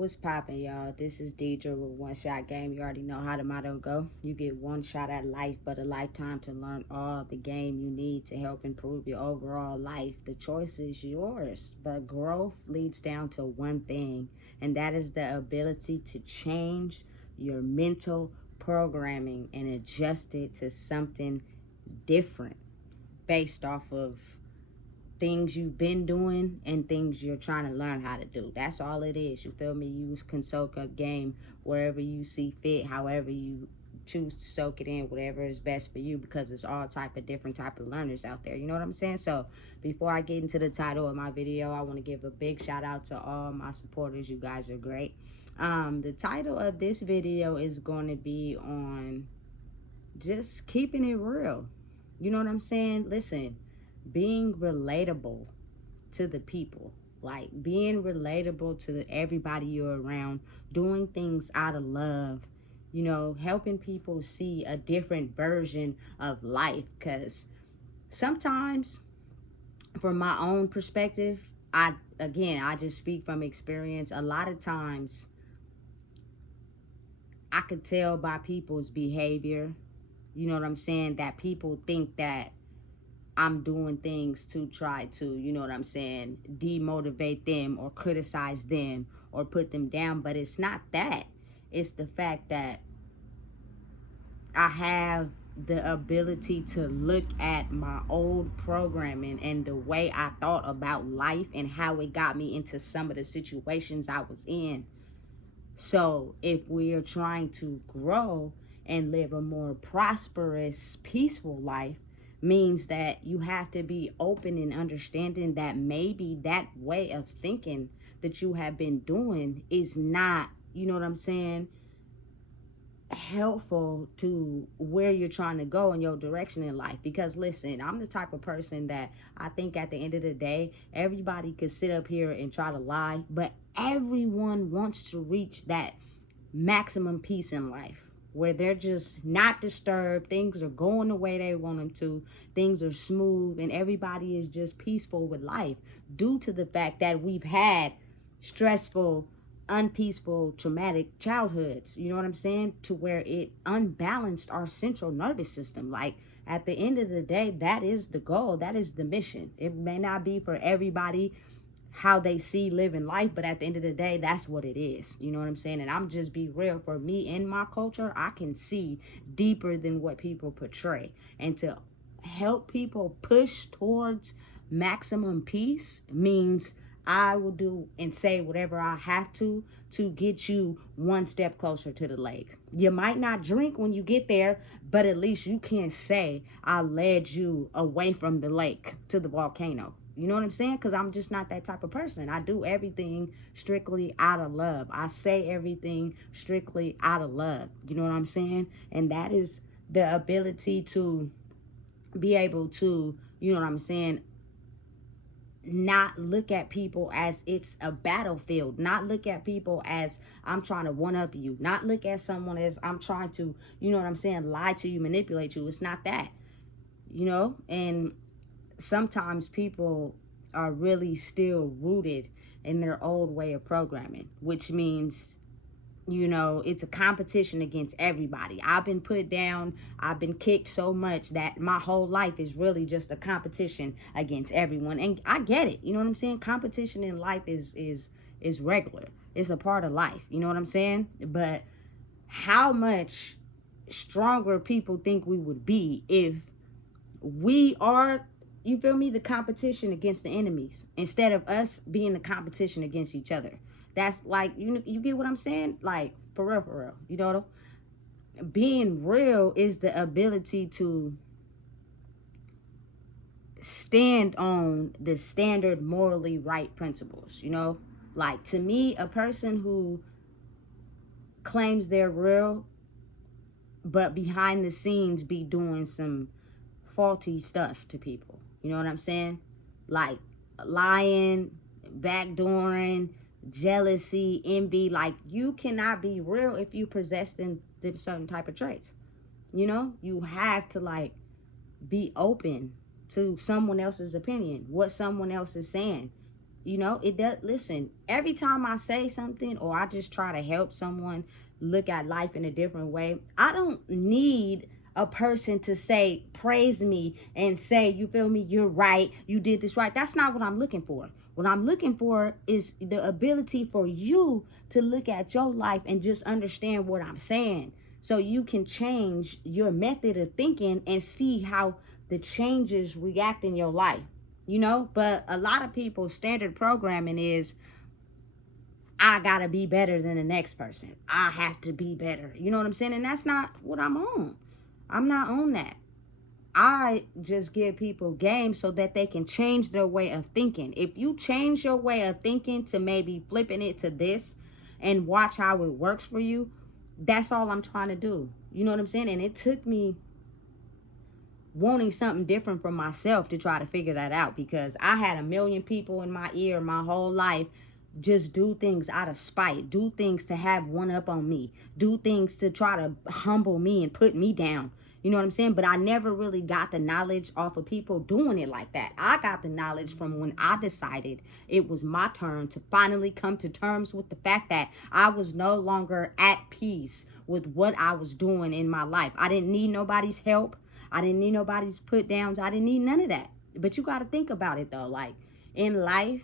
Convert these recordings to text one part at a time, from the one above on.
What's poppin', y'all? This is Deidre with One Shot Game. You already know how the motto go. You get one shot at life, but a lifetime to learn all the game you need to help improve your overall life. The choice is yours, but growth leads down to one thing, and that is the ability to change your mental programming and adjust it to something different based off of things you've been doing and things you're trying to learn how to do. That's all it is. You feel me? You can soak up game wherever you see fit, however you choose to soak it in, whatever is best for you, because it's all type of different type of learners out there. You know what I'm saying? So before I get into the title of my video, I want to give a big shout out to all my supporters. You guys are great. The title of this video is going to be on just keeping it real. You know what I'm saying? Listen, being relatable to the people, like being relatable to everybody you're around, doing things out of love, you know, helping people see a different version of life. Because sometimes, from my own perspective, I just speak from experience. A lot of times I could tell by people's behavior, you know what I'm saying, that people think that I'm doing things to try to, you know what I'm saying, demotivate them or criticize them or put them down. But it's not that. It's the fact that I have the ability to look at my old programming and the way I thought about life and how it got me into some of the situations I was in. So if we are trying to grow and live a more prosperous, peaceful life, means that you have to be open and understanding that maybe that way of thinking that you have been doing is not, you know what I'm saying, helpful to where you're trying to go in your direction in life. Because listen, I'm the type of person that I think at the end of the day, everybody could sit up here and try to lie, but everyone wants to reach that maximum peace in life where they're just not disturbed, things are going the way they want them to, things are smooth, and everybody is just peaceful with life, due to the fact that we've had stressful, unpeaceful, traumatic childhoods, you know what I'm saying, to where it unbalanced our central nervous system. Like, at the end of the day, that is the goal, that is the mission. It may not be for everybody how they see living life, but at the end of the day, that's what it is. You know what I'm saying? And I'm just be real. For me in my culture, I can see deeper than what people portray. And to help people push towards maximum peace means I will do and say whatever I have to get you one step closer to the lake. You might not drink when you get there, but at least you can say I led you away from the lake to the volcano. You know what I'm saying? Because I'm just not that type of person. I do everything strictly out of love. I say everything strictly out of love. You know what I'm saying? And that is the ability to be able to, you know what I'm saying, not look at people as it's a battlefield, not look at people as I'm trying to one up you, not look at someone as I'm trying to, you know what I'm saying, lie to you, manipulate you. It's not that, you know. And sometimes people are really still rooted in their old way of programming, which means, you know, it's a competition against everybody. I've been put down, I've been kicked so much that my whole life is really just a competition against everyone. And I get it, you know what I'm saying? Competition in life is regular. It's a part of life, you know what I'm saying? But how much stronger people think we would be if we are, you feel me, the competition against the enemies, instead of us being the competition against each other. That's like, you get what I'm saying? Like, for real, you know. Being real is the ability to stand on the standard morally right principles, you know. Like, to me, a person who claims they're real but behind the scenes be doing some faulty stuff to people, you know what I'm saying, like lying, backdooring, jealousy, envy. Like, you cannot be real if you possess them certain type of traits. You know, you have to like be open to someone else's opinion, what someone else is saying. You know, it does. Listen, every time I say something or I just try to help someone look at life in a different way, I don't need a person to say, praise me and say, you feel me, you're right, you did this right. That's not what I'm looking for. What I'm looking for is the ability for you to look at your life and just understand what I'm saying, so you can change your method of thinking and see how the changes react in your life. You know, but a lot of people's standard programming is, I gotta be better than the next person, I have to be better, you know what I'm saying? And that's not what I'm on. I'm not on that. I just give people games so that they can change their way of thinking. If you change your way of thinking to maybe flipping it to this and watch how it works for you, that's all I'm trying to do, you know what I'm saying? And it took me wanting something different from myself to try to figure that out, because I had a million people in my ear my whole life just do things out of spite, do things to have one up on me, do things to try to humble me and put me down. You know what I'm saying? But I never really got the knowledge off of people doing it like that. I got the knowledge from when I decided it was my turn to finally come to terms with the fact that I was no longer at peace with what I was doing in my life. I didn't need nobody's help. I didn't need nobody's put downs. I didn't need none of that. But you got to think about it though. Like, in life,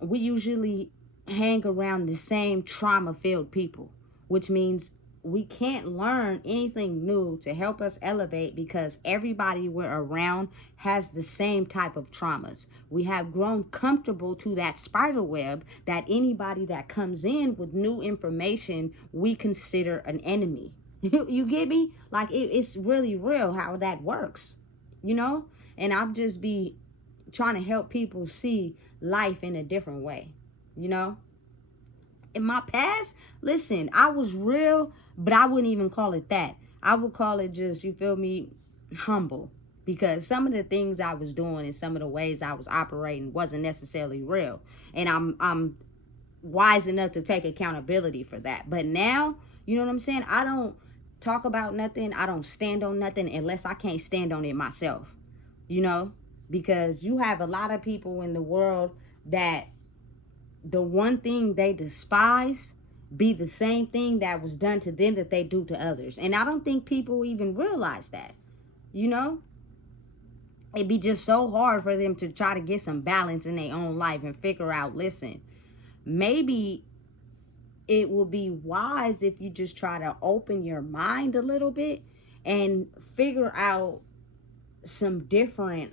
we usually hang around the same trauma filled people, which means we can't learn anything new to help us elevate, because everybody we're around has the same type of traumas. We have grown comfortable to that spider web that anybody that comes in with new information, we consider an enemy. You get me? Like, it's really real how that works, you know? And I'll just be trying to help people see life in a different way, you know? In my past, listen, I was real, but I wouldn't even call it that. I would call it just, you feel me, humble. Because some of the things I was doing and some of the ways I was operating wasn't necessarily real. And I'm wise enough to take accountability for that. But now, you know what I'm saying? I don't talk about nothing. I don't stand on nothing unless I can't stand on it myself, you know? Because you have a lot of people in the world that the one thing they despise be the same thing that was done to them that they do to others. And I don't think people even realize that, you know? It'd be just so hard for them to try to get some balance in their own life and figure out, listen, maybe it will be wise if you just try to open your mind a little bit and figure out some different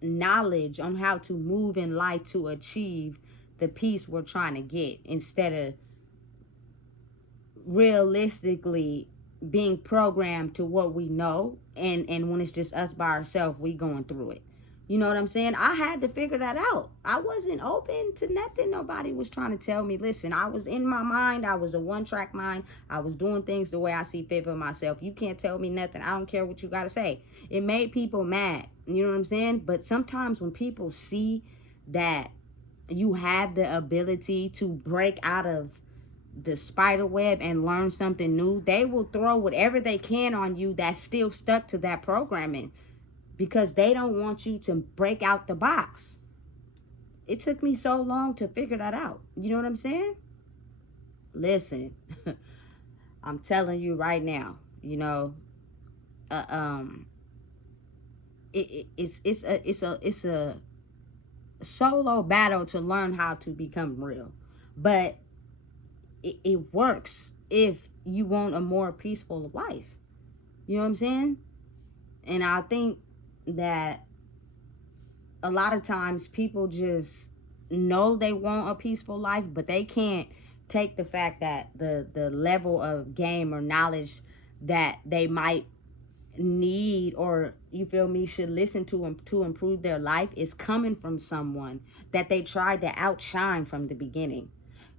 knowledge on how to move in life to achieve the peace we're trying to get, instead of realistically being programmed to what we know, and when it's just us by ourselves, we going through it. You know what I'm saying? I had to figure that out. I wasn't open to nothing nobody was trying to tell me. Listen, I was in my mind. I was a one-track mind. I was doing things the way I see fit for myself. You can't tell me nothing. I don't care what you got to say. It made people mad. You know what I'm saying? But sometimes when people see that you have the ability to break out of the spider web and learn something new, they will throw whatever they can on you that's still stuck to that programming, because they don't want you to break out the box. It took me so long to figure that out. You know what I'm saying? Listen, I'm telling you right now, you know, it's a solo battle to learn how to become real, but it works if you want a more peaceful life. You know what I'm saying? And I think that a lot of times people just know they want a peaceful life, but they can't take the fact that the level of game or knowledge that they might need, or you feel me, should listen to improve their life, is coming from someone that they tried to outshine from the beginning.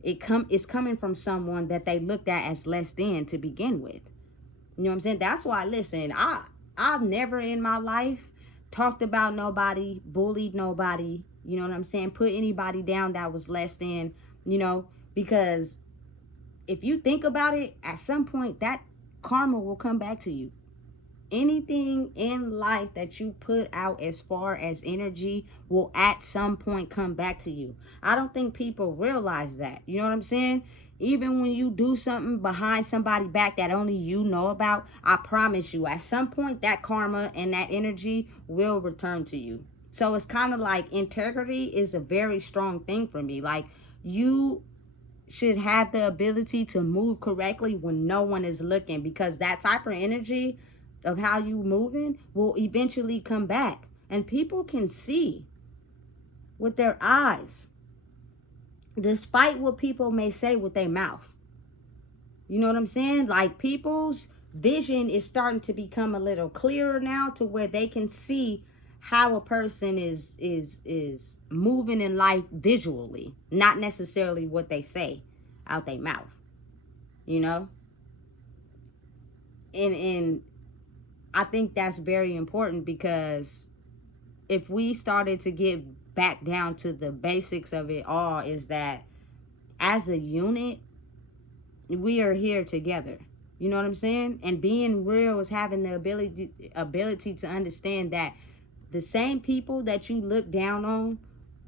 It's coming from someone that they looked at as less than to begin with. You know what I'm saying? That's why, listen, I've never in my life talked about nobody, bullied nobody, you know what I'm saying, put anybody down that was less than, you know, because if you think about it, at some point that karma will come back to you. Anything in life that you put out as far as energy will at some point come back to you. I don't think people realize that. You know what I'm saying? Even when you do something behind somebody back that only you know about, I promise you, at some point that karma and that energy will return to you. So it's kind of like integrity is a very strong thing for me. Like, you should have the ability to move correctly when no one is looking, because that type of energy of how you moving will eventually come back, and people can see with their eyes, despite what people may say with their mouth. You know what I'm saying? Like, people's vision is starting to become a little clearer now, to where they can see how a person is moving in life visually, not necessarily what they say out their mouth. You know? And I think that's very important, because if we started to get back down to the basics of it all, is that as a unit, we are here together. You know what I'm saying? And being real is having the ability to understand that the same people that you look down on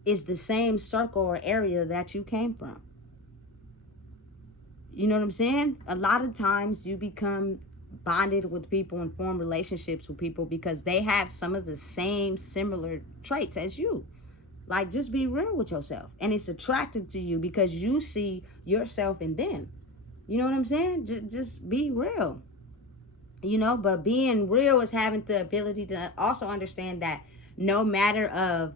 is the same circle or area that you came from. You know what I'm saying? A lot of times you become bonded with people and form relationships with people because they have some of the same similar traits as you. Like, just be real with yourself, and it's attractive to you because you see yourself in them. You know what I'm saying? Just be real. You know, but being real is having the ability to also understand that no matter of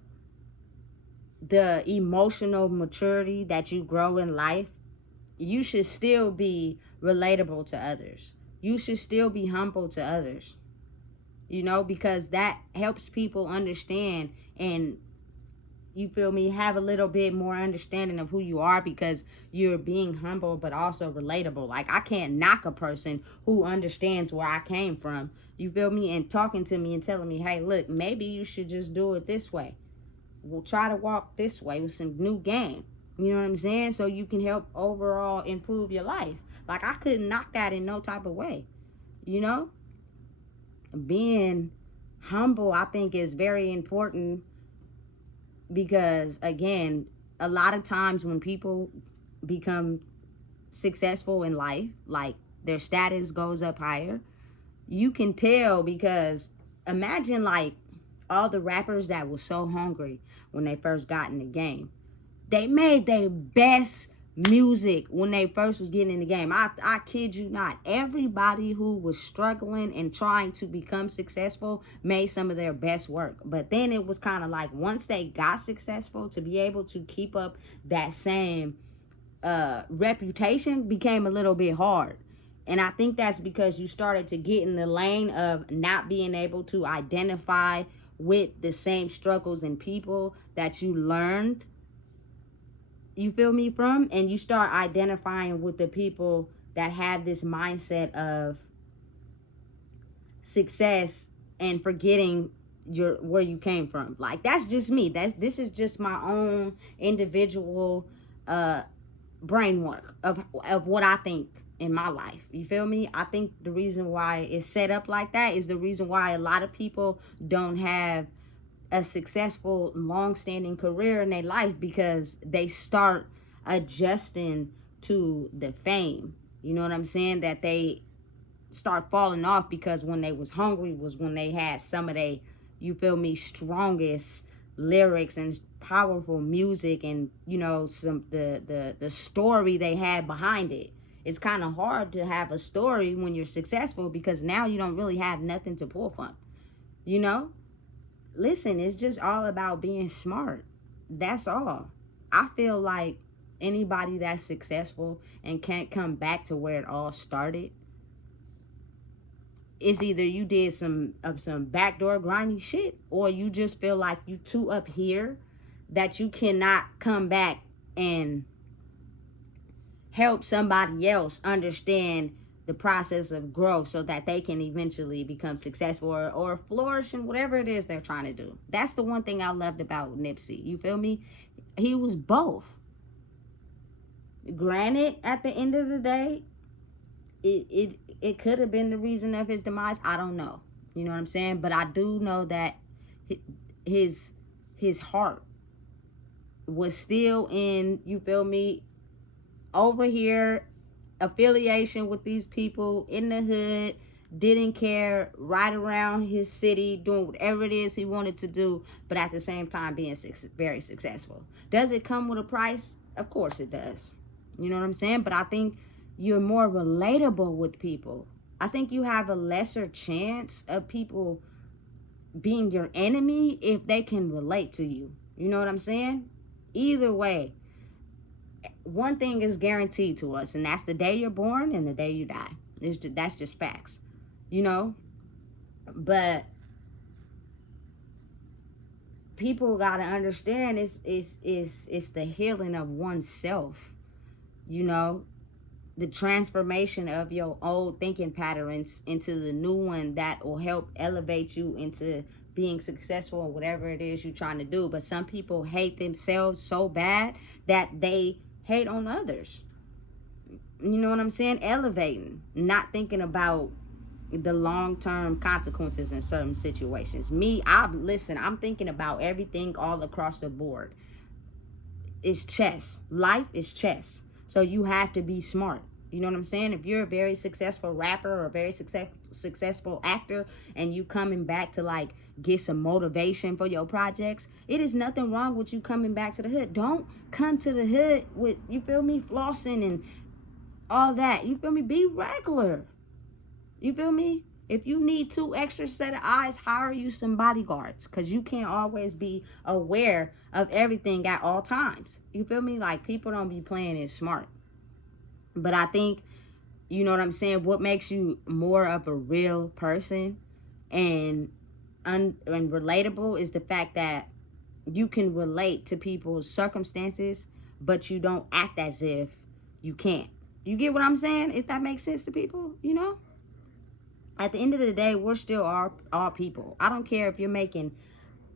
the emotional maturity that you grow in life, you should still be relatable to others. You should still be humble to others, you know, because that helps people understand, and you feel me, have a little bit more understanding of who you are, because you're being humble but also relatable. Like, I can't knock a person who understands where I came from, you feel me, and talking to me and telling me, hey, look, maybe you should just do it this way. We'll try to walk this way with some new game. You know what I'm saying? So you can help overall improve your life. Like, I couldn't knock that in no type of way. You know? Being humble, I think, is very important, because, again, a lot of times when people become successful in life, like their status goes up higher, you can tell, because imagine like all the rappers that was so hungry when they first got in the game. They made their best music when they first was getting in the game. I kid you not. Everybody who was struggling and trying to become successful made some of their best work. But then it was kind of like, once they got successful, to be able to keep up that same reputation became a little bit hard. And I think that's because you started to get in the lane of not being able to identify with the same struggles and people that you learned, you feel me, from, and you start identifying with the people that have this mindset of success and forgetting where you came from. Like, that's just me. This is just my own individual brain work of what I think in my life. You feel me? I think the reason why it's set up like that is the reason why a lot of people don't have a successful, long-standing career in their life, because they start adjusting to the fame. You know what I'm saying? That they start falling off, because when they was hungry was when they had some of they, you feel me, strongest lyrics and powerful music, and you know, some the story they had behind it. It's kind of hard to have a story when you're successful, because now you don't really have nothing to pull from, you know. Listen, it's just all about being smart. That's all. I feel like anybody that's successful and can't come back to where it all started, it's either you did some backdoor grimy shit, or you just feel like you too up here that you cannot come back and help somebody else understand the process of growth, so that they can eventually become successful or flourish in whatever it is they're trying to do. That's the one thing I loved about Nipsey. You feel me? He was both. Granted, at the end of the day, it could have been the reason of his demise. I don't know. You know what I'm saying? But I do know that his heart was still in, you feel me, over here, affiliation with these people in the hood, didn't care, right around his city, doing whatever it is he wanted to do, but at the same time being very successful. Does it come with a price? Of course it does. You know what I'm saying? But I think you're more relatable with people. I think you have a lesser chance of people being your enemy if they can relate to you. You know what I'm saying? Either way, one thing is guaranteed to us, and that's the day you're born and the day you die. That's just facts, you know. But people gotta understand it's the healing of oneself, you know, the transformation of your old thinking patterns into the new one that will help elevate you into being successful in whatever it is you're trying to do. But some people hate themselves so bad that they hate on others. You know what I'm saying? Elevating, not thinking about the long-term consequences in certain situations. I'm thinking about everything all across the board. It's chess. Life is chess. So you have to be smart. You know what I'm saying? If you're a very successful rapper or a very successful actor and you coming back to like get some motivation for your projects, it is nothing wrong with you coming back to the hood. Don't come to the hood with, you feel me, flossing and all that. You feel me? Be regular. You feel me? If you need 2 extra set of eyes, hire you some bodyguards, because you can't always be aware of everything at all times. You feel me? Like, people don't be playing it smart. But I think, you know what I'm saying, what makes you more of a real person and relatable is the fact that you can relate to people's circumstances, but you don't act as if you can't. You get what I'm saying? If that makes sense to people, you know? At the end of the day, we're still all people. I don't care if you're making,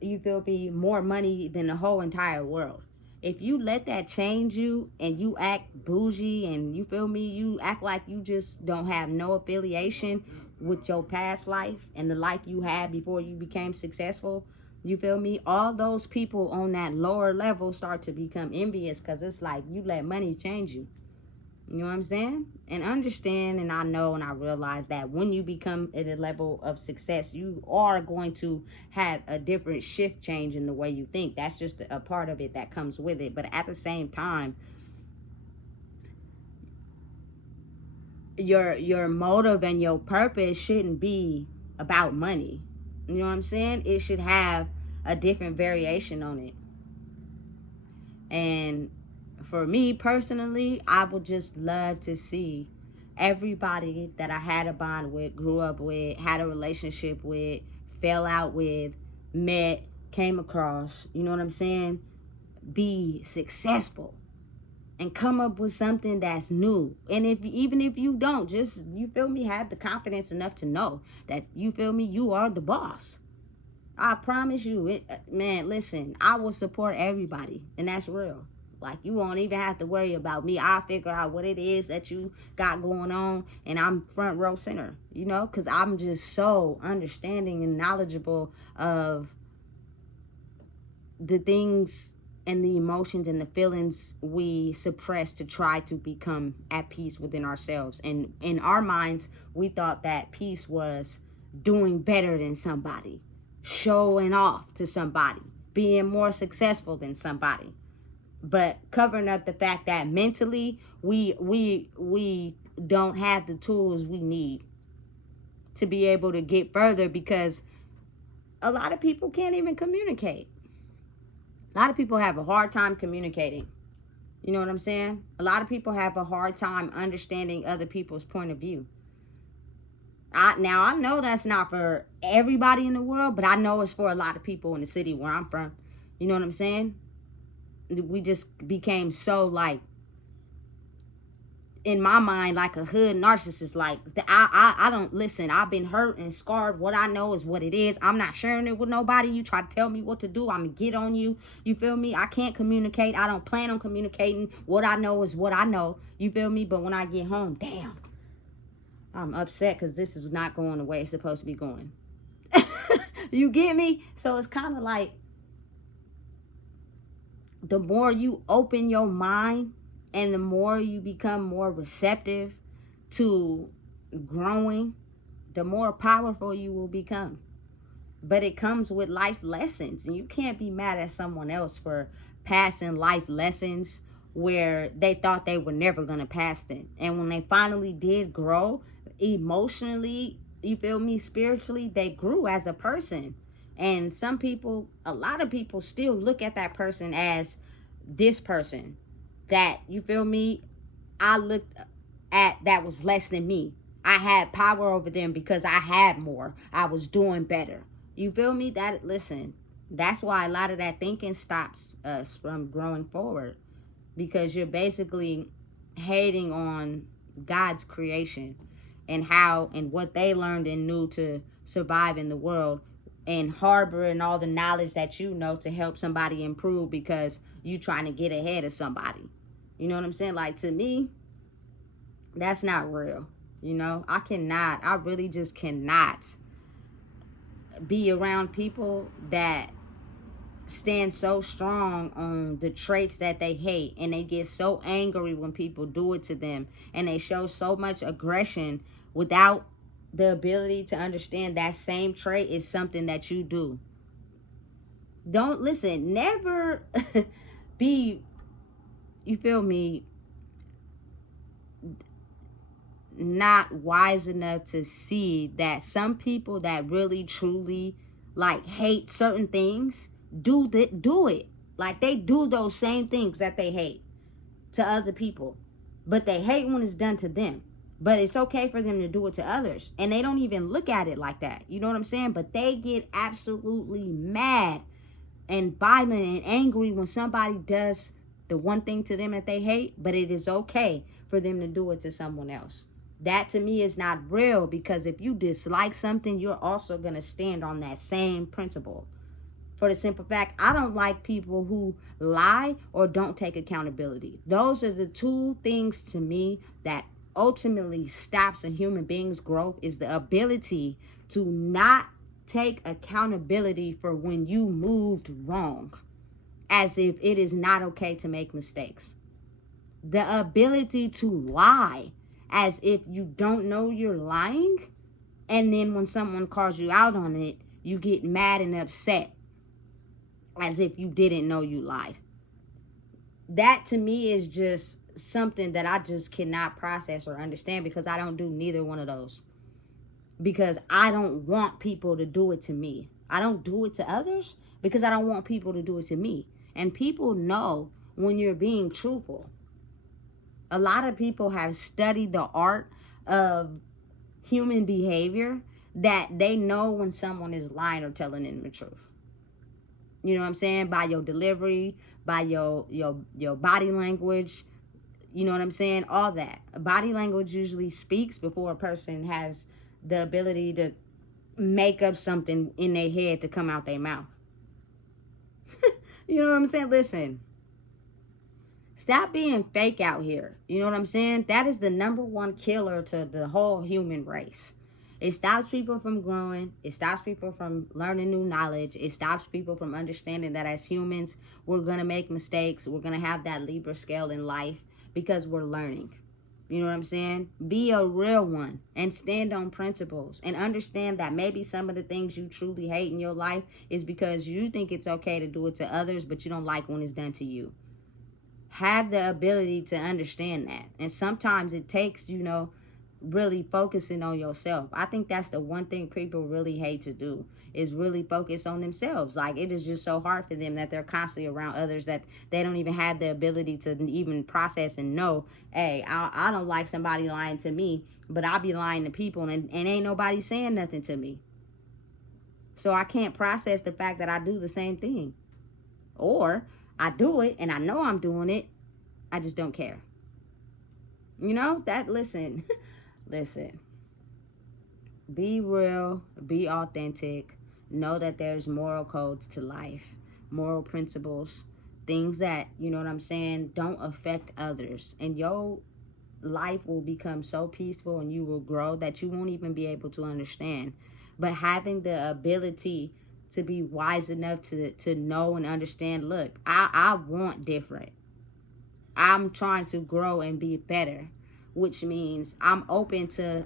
you feel me, more money than the whole entire world. If you let that change you and you act bougie and, you feel me, you act like you just don't have no affiliation with your past life and the life you had before you became successful, you feel me, all those people on that lower level start to become envious, because it's like you let money change you. You know what I'm saying? And understand, and I know and I realize that when you become at a level of success, you are going to have a different shift change in the way you think. That's just a part of it that comes with it. But at the same time, your motive and your purpose shouldn't be about money. You know what I'm saying? It should have a different variation on it. And for me personally, I would just love to see everybody that I had a bond with, grew up with, had a relationship with, fell out with, met, came across, you know what I'm saying, be successful and come up with something that's new. And even if you don't, just, you feel me, have the confidence enough to know that, you feel me, you are the boss. I promise you, man, listen, I will support everybody, and that's real. Like, you won't even have to worry about me. I'll figure out what it is that you got going on, and I'm front row center, you know, because I'm just so understanding and knowledgeable of the things and the emotions and the feelings we suppress to try to become at peace within ourselves. And in our minds, we thought that peace was doing better than somebody, showing off to somebody, being more successful than somebody, but covering up the fact that mentally we don't have the tools we need to be able to get further, because a lot of people can't even communicate. A lot of people have a hard time communicating. You know what I'm saying? A lot of people have a hard time understanding other people's point of view. Now, I know that's not for everybody in the world, but I know it's for a lot of people in the city where I'm from. You know what I'm saying? We just became so, like, in my mind, like a hood narcissist. Like, I don't, listen, I've been hurt and scarred. What I know is what it is. I'm not sharing it with nobody. You try to tell me what to do, I'm gonna get on you. You feel me? I can't communicate. I don't plan on communicating. What I know is what I know. You feel me? But when I get home, damn, I'm upset because this is not going the way it's supposed to be going. You get me? So it's kind of like the more you open your mind and the more you become more receptive to growing, the more powerful you will become. But it comes with life lessons, and you can't be mad at someone else for passing life lessons where they thought they were never going to pass them. And when they finally did grow emotionally, you feel me, spiritually, they grew as a person. And some people, a lot of people still look at that person as this person that, you feel me, I looked at that was less than me. I had power over them because I had more. I was doing better. You feel me? That, listen, that's why a lot of that thinking stops us from growing forward, because you're basically hating on God's creation and how and what they learned and knew to survive in the world, and harboring all the knowledge that you know to help somebody improve because you trying to get ahead of somebody. You know what I'm saying? Like, to me, that's not real. You know, I really just cannot be around people that stand so strong on the traits that they hate, and they get so angry when people do it to them, and they show so much aggression without the ability to understand that same trait is something that you do. Don't listen, never be, you feel me, not wise enough to see that some people that really truly like hate certain things do it. Like, they do those same things that they hate to other people, but they hate when it's done to them. But it's okay for them to do it to others, and they don't even look at it like that. You know what I'm saying? But they get absolutely mad and violent and angry when somebody does the one thing to them that they hate, but it is okay for them to do it to someone else. That to me is not real, because if you dislike something, you're also going to stand on that same principle. For the simple fact, I don't like people who lie or don't take accountability. Those are the two things to me that ultimately stops a human being's growth, is the ability to not take accountability for when you moved wrong, as if it is not okay to make mistakes. The ability to lie as if you don't know you're lying, and then when someone calls you out on it, you get mad and upset as if you didn't know you lied. That to me is just something that I just cannot process or understand, because I don't do neither one of those. Because I don't want people to do it to me. I don't do it to others because I don't want people to do it to me. And people know when you're being truthful. A lot of people have studied the art of human behavior, that they know when someone is lying or telling them the truth. You know what I'm saying? By your delivery, by your body language. You know what I'm saying? All that. Body language usually speaks before a person has the ability to make up something in their head to come out their mouth. You know what I'm saying? Listen, stop being fake out here. You know what I'm saying? That is the number one killer to the whole human race. It stops people from growing. It stops people from learning new knowledge. It stops people from understanding that as humans, we're going to make mistakes. We're going to have that Libra scale in life because we're learning. You know what I'm saying? Be a real one and stand on principles, and understand that maybe some of the things you truly hate in your life is because you think it's okay to do it to others, but you don't like when it's done to you. Have the ability to understand that. And sometimes it takes, really focusing on yourself. I think that's the one thing people really hate to do, is really focus on themselves. Like, it is just so hard for them that they're constantly around others that they don't even have the ability to even process and know, hey, I don't like somebody lying to me, but I'll be lying to people, and ain't nobody saying nothing to me. So I can't process the fact that I do the same thing. Or I do it and I know I'm doing it, I just don't care. Listen, listen. Be real, be authentic. Know that there's moral codes to life, moral principles, things that, you know what I'm saying, don't affect others. And your life will become so peaceful, and you will grow that you won't even be able to understand but having the ability to be wise enough to know and understand, look, I want different. I'm trying to grow and be better, which means I'm open to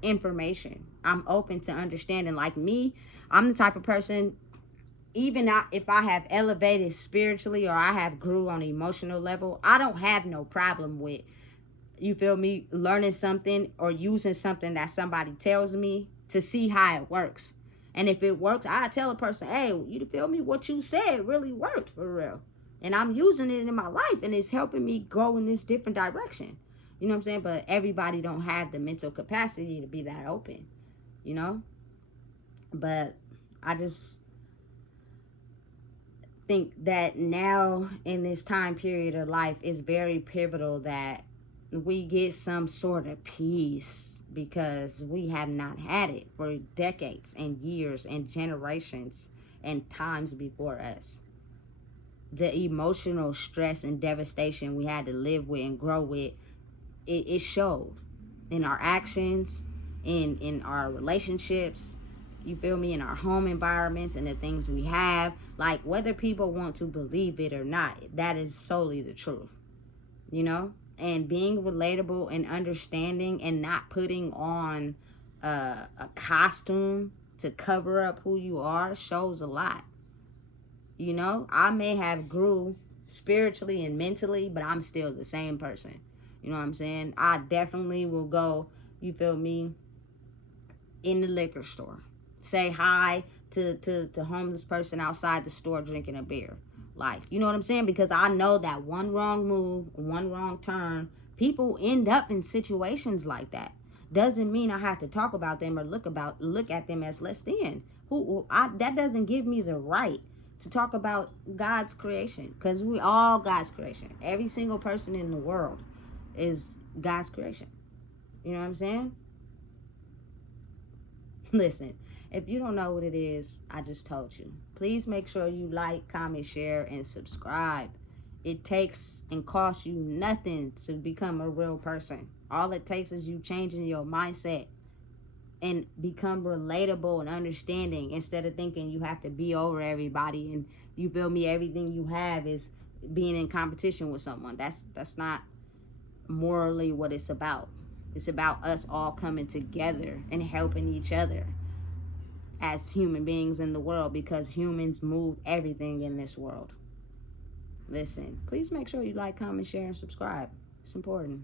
information. I'm open to understanding. Like me, I'm the type of person, even if I have elevated spiritually or I have grew on an emotional level, I don't have no problem with, you feel me, learning something or using something that somebody tells me to see how it works. And if it works, I tell a person, hey, you feel me, what you said really worked for real. And I'm using it in my life and it's helping me go in this different direction. You know what I'm saying? But everybody don't have the mental capacity to be that open, you know? But I just think that now in this time period of life is very pivotal that we get some sort of peace, because we have not had it for decades and years and generations and times before us. The emotional stress and devastation we had to live with and grow with, it showed in our actions, in our relationships, you feel me, in our home environments and the things we have. Like, whether people want to believe it or not, that is solely the truth, you know? And being relatable and understanding and not putting on a costume to cover up who you are shows a lot. You know, I may have grew spiritually and mentally, but I'm still the same person. You know what I'm saying? I definitely will go, you feel me, in the liquor store, say hi to homeless person outside the store drinking a beer. Like, you know what I'm saying? Because I know that one wrong move, one wrong turn, people end up in situations like that. Doesn't mean I have to talk about them or look at them as less than. That doesn't give me the right to talk about God's creation, because we all God's creation. Every single person in the world is God's creation. You know what I'm saying? Listen, if you don't know what it is, I just told you. Please make sure you like, comment, share, and subscribe. It takes and costs you nothing to become a real person. All it takes is you changing your mindset and become relatable and understanding, instead of thinking you have to be over everybody and, you feel me, everything you have is being in competition with someone. That's not morally what it's about. It's about us all coming together and helping each other as human beings in the world, because humans move everything in this world. Listen, please make sure you like, comment, share, and subscribe. It's important.